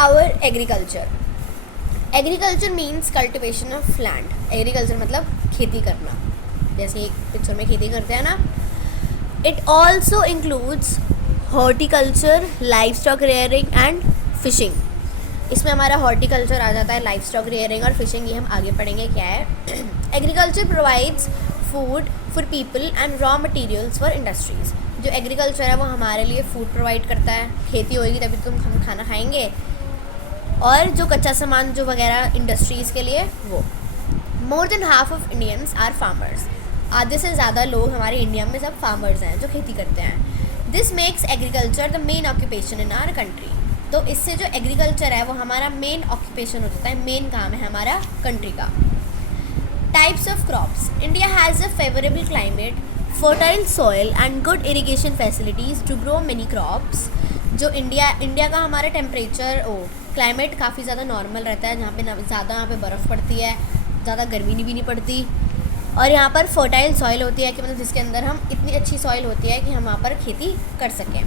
Our agriculture means cultivation of land. Agriculture मतलब खेती करना, जैसे एक पिक्चर में खेती करते हैं ना। It also includes horticulture, live stock rearing and fishing. इसमें हमारा हॉर्टिकल्चर आ जाता है, लाइव स्टॉक रेयरिंग और फिशिंग ये हम आगे पढ़ेंगे क्या है। Agriculture provides food for people and raw materials for industries. जो एग्रीकल्चर है वो हमारे लिए फूड प्रोवाइड करता है, खेती होगी तभी तो हम खाना खाएंगे, और जो कच्चा सामान जो वगैरह इंडस्ट्रीज़ के लिए वो। More than half of Indians are farmers. आधे से ज़्यादा लोग हमारे इंडिया में सब फार्मर्स हैं जो खेती करते हैं। This makes agriculture the main occupation in our country. तो इससे जो एग्रीकल्चर है वो हमारा मेन ऑक्यूपेशन हो जाता है, मेन काम है हमारा कंट्री का। Types of crops. India has a favourable climate, fertile soil and good irrigation facilities to grow many crops. जो इंडिया का हमारा टेम्परेचर क्लाइमेट काफ़ी ज़्यादा नॉर्मल रहता है, जहाँ पे ज़्यादा यहाँ पे बर्फ़ पड़ती है, ज़्यादा गर्मी भी नहीं पड़ती, और यहाँ पर फर्टाइल सॉइल होती है कि मतलब जिसके अंदर हम इतनी अच्छी सॉइल होती है कि हम वहाँ पर खेती कर सकें,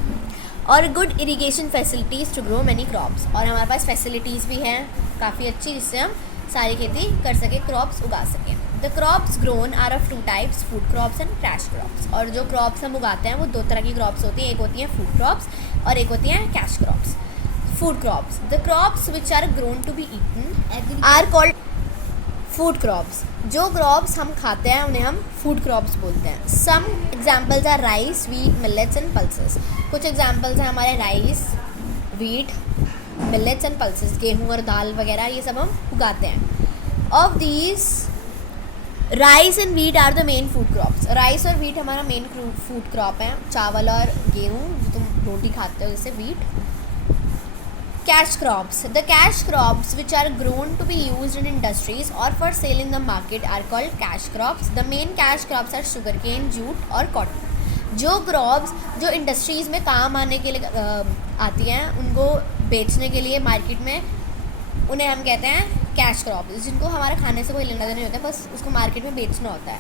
और good irrigation facilities to grow many crops. और हमारे पास फैसिलिटीज़ भी हैं काफ़ी अच्छी जिससे हम सारी खेती कर सकें, क्रॉप्स उगा सकें। The crops grown are of two types, food crops and cash crops. और जो क्रॉप्स हम उगाते हैं वो दो तरह की क्रॉप्स होती हैं, एक होती हैं फूड क्रॉप्स और एक होती हैं cash crops. Food crops, the crops which are grown to be eaten are called food crops. जो क्रॉप्स हम खाते हैं उन्हें हम फूड क्रॉप्स बोलते हैं। Some examples are rice, wheat, millets and pulses. कुछ एग्जाम्पल्स हैं हमारे rice, wheat, millets and pulses, गेहूँ और दाल वगैरह ये सब हम उगाते हैं। Of these rice and wheat are the main food crops. Rice और वीट हमारा मेन फूड क्रॉप है, चावल और गेहूँ जो तुम रोटी खाते हो जैसे wheat. Cash crops. The cash crops which are grown to be used in industries or for sale in the market are called cash crops. The main cash crops are sugarcane, jute और cotton. जो crops जो industries में काम आने के लिए आती हैं, उनको बेचने के लिए मार्केट में, उन्हें हम कहते हैं कैश क्रॉप्स। जिनको हमारे खाने से कोई लेना देना नहीं होता है, बस उसको मार्केट में बेचना होता है।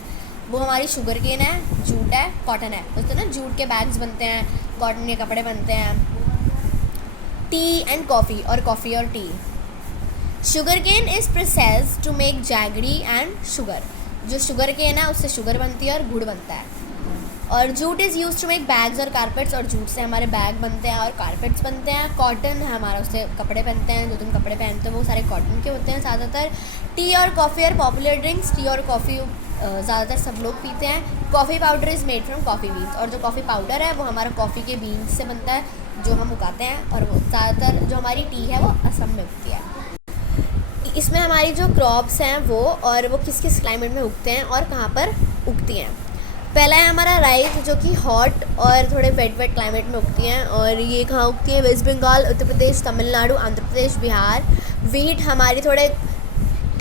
वो हमारी शुगरकेन है, जूट है, कॉटन है। उससे ना जूट के बैग्स बनते हैं, कॉटन के कपड़े बनते हैं। टी एंड कॉफ़ी, और कॉफ़ी और tea. Sugarcane is process to make jaggery and sugar. जो शुगर केन है उससे शुगर बनती है और गुड़ बनता है। और jute is use to make bags और कारपेट्स, और जूट से हमारे बैग बनते हैं और कारपेट्स बनते हैं। कॉटन है हमारा, उससे कपड़े बनते हैं, जो तुम कपड़े पहनते हो वो सारे कॉटन के होते हैं ज़्यादातर। टी और coffee are popular drinks. Tea और कॉफ़ी ज़्यादातर सब लोग पीते हैं। Coffee powder is made from coffee beans, और जो कॉफ़ी पाउडर है वो हमारा कॉफ़ी के बीन्स से बनता है जो हम उगाते हैं। और वो ज़्यादातर जो हमारी टी है वो असम में उगती है। इसमें हमारी जो क्रॉप्स हैं वो, और वो किस किस क्लाइमेट में उगते हैं और कहाँ पर उगती हैं। पहला है हमारा राइस, जो कि हॉट और थोड़े वेट क्लाइमेट में उगती हैं, और ये कहाँ उगती है? वेस्ट बंगाल, उत्तर प्रदेश, तमिलनाडु, आंध्र प्रदेश, बिहार। वीट हमारी थोड़े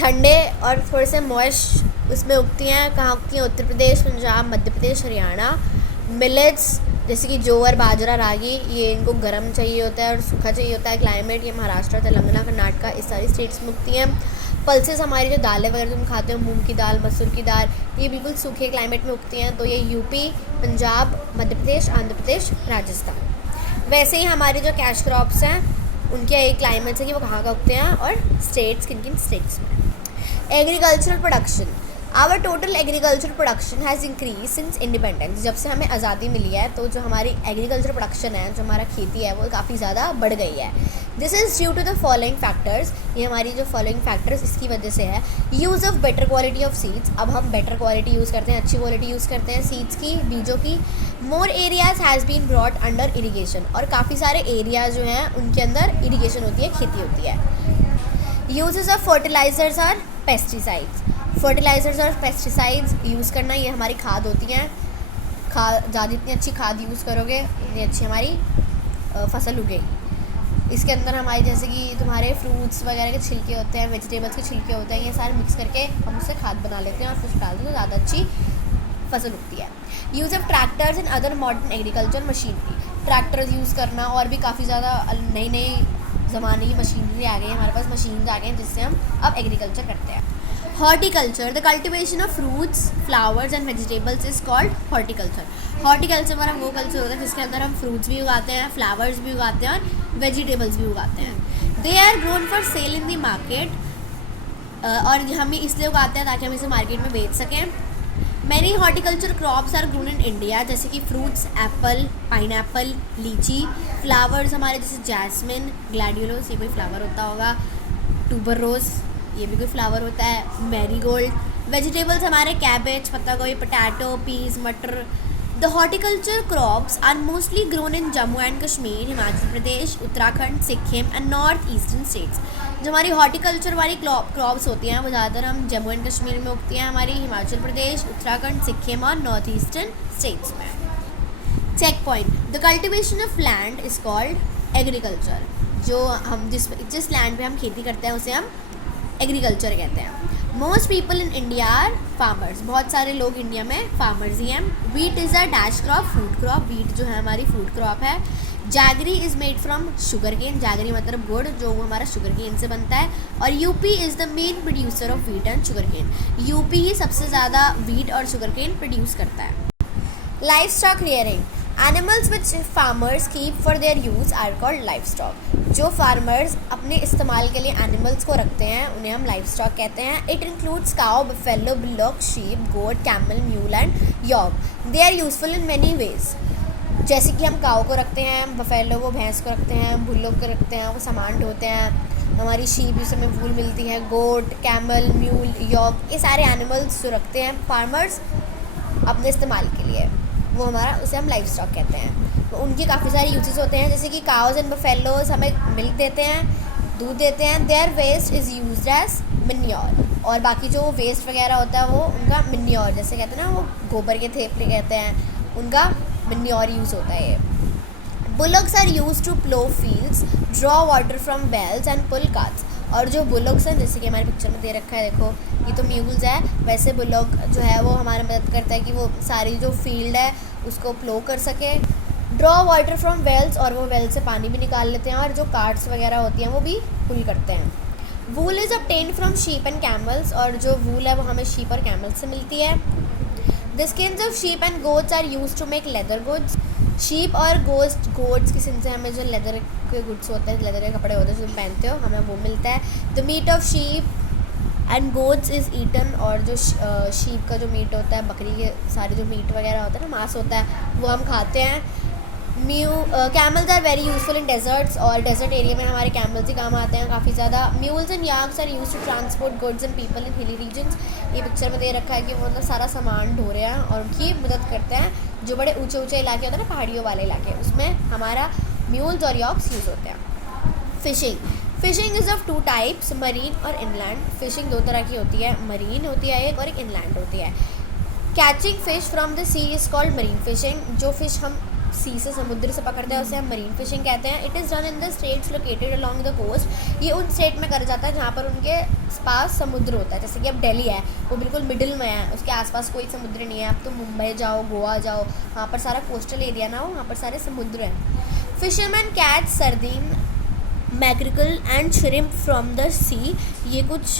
ठंडे और थोड़े से मॉइस्ट उसमें उगती हैं। कहाँ उगती हैं? उत्तर प्रदेश, पंजाब, मध्य प्रदेश, हरियाणा। मिलेट्स जैसे कि ज्वार, बाजरा, रागी, ये इनको गर्म चाहिए होता है और सूखा चाहिए होता है क्लाइमेट। ये महाराष्ट्र, तेलंगाना, कर्नाटका इस सारी स्टेट्स में उगती हैं। पल्सेस हमारी जो दालें वगैरह तुम खाते हो, मूंग की दाल, मसूर की दाल, ये बिल्कुल सूखे क्लाइमेट में उगती हैं। तो ये यूपी, पंजाब, मध्य प्रदेश, आंध्र प्रदेश, राजस्थान। वैसे ही हमारे जो कैश क्रॉप्स हैं उनके एक क्लाइमेट्स है कि वो कहाँ का उगते हैं और स्टेट्स किन किन स्टेट्स में। Agricultural production. Our total agriculture production has increase since independence. जब से हमें आज़ादी मिली है तो जो हमारी एग्रीकल्चर प्रोडक्शन है, जो हमारा खेती है, वो काफ़ी ज़्यादा बढ़ गई है। This is due to the following factors. ये हमारी जो फॉलोइंग फैक्टर्स इसकी वजह से है। Use of better quality of seeds. अब हम बेटर क्वालिटी यूज़ करते हैं, अच्छी क्वालिटी यूज़ करते हैं सीड्स की, बीजों की। More areas has been brought under irrigation. और काफ़ी सारे एरियाज़ जो हैं उनके अंदर इरीगेशन होती है, खेती होती है। यूजेस ऑफ फर्टिलाइजर्स और पेस्टिसाइड्स। फर्टिलाइजर्स और पेस्टिसाइड्स यूज़ करना, ये हमारी खाद होती हैं। जितनी अच्छी खाद यूज़ करोगे उतनी अच्छी हमारी फसल उगेगी। इसके अंदर हमारी जैसे कि तुम्हारे फ्रूट्स वगैरह के छिलके होते हैं, वेजिटेबल्स के छिलके होते हैं, ये सारे मिक्स करके हम उससे खाद बना लेते हैं और फिर डालते हैं तो ज़्यादा अच्छी फसल उगती है। Use of tractors and other modern agriculture machinery. Tractors use करना, और भी काफ़ी ज़्यादा नई नई ज़माने की मशीनरी आ गई है, हमारे पास मशीन्स आ गए हैं जिससे हम अब एग्रीकल्चर करते हैं। Horticulture, the cultivation of fruits, flowers and vegetables is called horticulture. Horticulture हमारा वो कल्चर होता है जिसके अंदर हम फ्रूट्स भी उगाते हैं, फ्लावर्स भी उगाते हैं और वेजिटेबल्स भी उगाते हैं। They are grown for sale in the market, और हम इसलिए उगाते हैं ताकि हम इसे मार्केट में बेच सकें. Many horticulture crops are grown in India, जैसे कि fruits, apple, pineapple, lychee. Flowers हमारे जैसे जैस्मिन, ग्लैडियोलस, ये कोई फ्लावर होता होगा. ट्यूबर रोज, ये भी कोई फ्लावर होता है. मैरीगोल्ड. वेजिटेबल्स हमारे कैबेज, पत्ता गोभी, पोटैटो, पीस, मटर. The horticulture crops are mostly grown in Jammu and Kashmir, Himachal Pradesh, Uttarakhand, Sikkim and north eastern states. जो हमारी हॉर्टिकल्चर वाली क्रॉप्स होती हैं वो ज़्यादातर हम जम्मू एंड कश्मीर में उगती हैं, हमारी हिमाचल प्रदेश, उत्तराखंड, सिक्किम और नॉर्थ ईस्टर्न स्टेट्स में. Check point. The cultivation of land is called agriculture. जो हम जिस लैंड पे हम खेती करते हैं उसे हम एग्रीकल्चर कहते हैं. Most people in India are farmers. बहुत सारे लोग इंडिया में फार्मर्स ही हैं. Wheat is a dash crop, food crop. Wheat जो है हमारी फूड क्रॉप है. Jaggery is made from sugarcane. Jaggery मतलब गुड़, जो वो हमारा शुगर केन से बनता है. और UP is the main producer of wheat and sugarcane. UP ही सबसे ज़्यादा वीट और शुगर केन प्रोड्यूस करता है. Livestock rearing. Animals which farmers keep for their use are called livestock. जो फार्मर्स अपने इस्तेमाल के लिए एनिमल्स को रखते हैं उन्हें हम लाइफ स्टॉक कहते हैं. It includes cow, buffalo, bullock, sheep, goat, camel, mule and yak. They are useful in many ways. जैसे कि हम काउ को रखते हैं, बफेलो को भैंस को रखते हैं, बुलॉक को रखते हैं, वो सामान ढोते हैं. हमारी शीप जिससे हमें वूल मिलती है, गोट, कैमल, म्यूल, यॉक, ये सारे एनिमल्स जो रखते हैं फार्मर्स अपने इस्तेमाल के लिए, वो हमारा उसे हम लाइफ स्टॉक कहते हैं. तो उनके काफ़ी सारे यूजेस होते हैं, जैसे कि काउज एंड बफेलोज हमें मिल्क देते हैं, दूध देते हैं. Their waste is used as manure. और बाकी जो वेस्ट वगैरह होता है वो उनका मिन्योर, जैसे कहते हैं ना, वो गोबर के थेपले कहते हैं, उनका मिन्योर यूज़ होता है. Bullocks are use to plough fields, draw water from wells and pull carts. और जो बुलॉक्स हैं, जैसे कि हमारे पिक्चर में दे रखा है, देखो ये तो म्यूल्स है, वैसे बुलॉक जो है वो हमारी मदद करता है कि वो सारी जो फील्ड है उसको प्लो कर सके. ड्रॉ वाटर फ्रॉम वेल्स, और वो वेल से पानी भी निकाल लेते हैं. और जो कार्ट्स वगैरह होती हैं वो भी पुल करते हैं. Wool is obtained from sheep and camels. और जो वूल है वो हमें शीप और कैमल्स से मिलती है. The skins of sheep and goats are use to make leather goods. Sheep और गोट्स की स्किन से हमें जो लेदर के गुड्स होते हैं, लेदर के कपड़े होते हैं जो तुम पहनते हो, हमें वो मिलता है. The meat of sheep and goats is eaten. और जो शीप का जो मीट होता है, बकरी के सारे जो मीट वगैरह होता है ना, मांस होता है, वो हम खाते हैं. Camels are very useful in deserts. और डेजर्ट एरिया में हमारे कैमल्स ही काम आते हैं काफ़ी ज़्यादा. Mules and yaks are use to transport goods and people in hilly regions. ये पिक्चर में दे रखा है कि वो मतलब सारा सामान ढो रहे हैं और उनकी मदद करते हैं. जो बड़े ऊंचे ऊंचे इलाके होते हैं ना, पहाड़ियों वाले इलाके, उसमें हमारा म्यूल्स और यॉक्स यूज़ होते हैं. Fishing. Fishing is of two types, marine और इनलैंड. फिशिंग दो तरह की होती है, मरीन होती है एक और एक इनलैंड होती है. Catching fish from the sea is called marine fishing. जो फिश हम सी से, समुद्र से पकड़ते हैं उसे हम मरीन फिशिंग कहते हैं. It is done in the states located along the coast. ये उन स्टेट में करा जाता है जहाँ पर उनके पास समुद्र होता है. जैसे कि अब दिल्ली है, वो बिल्कुल मिडिल में है, उसके आसपास कोई समुद्र नहीं है. अब तो मुंबई जाओ, गोवा जाओ, वहाँ पर सारा कोस्टल एरिया ना हो, वहाँ पर सारे समुद्र हैं. Fisherman catch sardine, mackerel and shrimp from the sea. ये कुछ.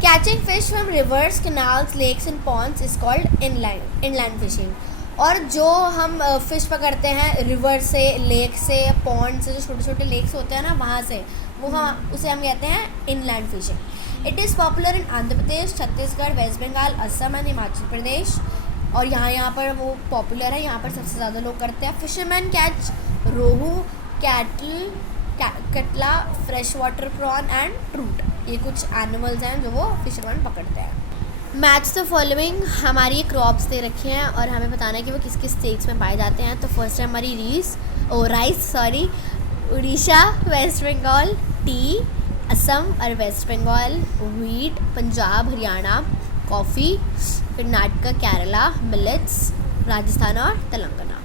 Catching fish from rivers, canals, lakes and ponds is called inland fishing. और जो हम फ़िश पकड़ते हैं रिवर से, लेक से, पॉन्ड से, जो छोटे छोटे लेक्स होते हैं ना, वहाँ से, वो हम उसे हम कहते हैं inland fishing. It is popular in Andhra Pradesh, Chhattisgarh, West Bengal, Assam and Himachal Pradesh. और यहाँ पर वो पॉपुलर है, यहाँ पर सबसे ज़्यादा लोग करते हैं. Fisherman catch rohu, catla, fresh water prawn and trout. ये कुछ एनिमल्स हैं जो वो फिशरमैन पकड़ते हैं. Match the following. हमारी ये क्रॉप्स दे रखे हैं और हमें बताना है कि वो किस किस स्टेट्स में पाए जाते हैं. तो फर्स्ट है हमारी राइस, उड़ीसा, वेस्ट बंगाल. टी, असम और West Bengal. Wheat, Punjab, Haryana. Coffee, Karnataka, Kerala. Millets, Rajasthan और तेलंगाना.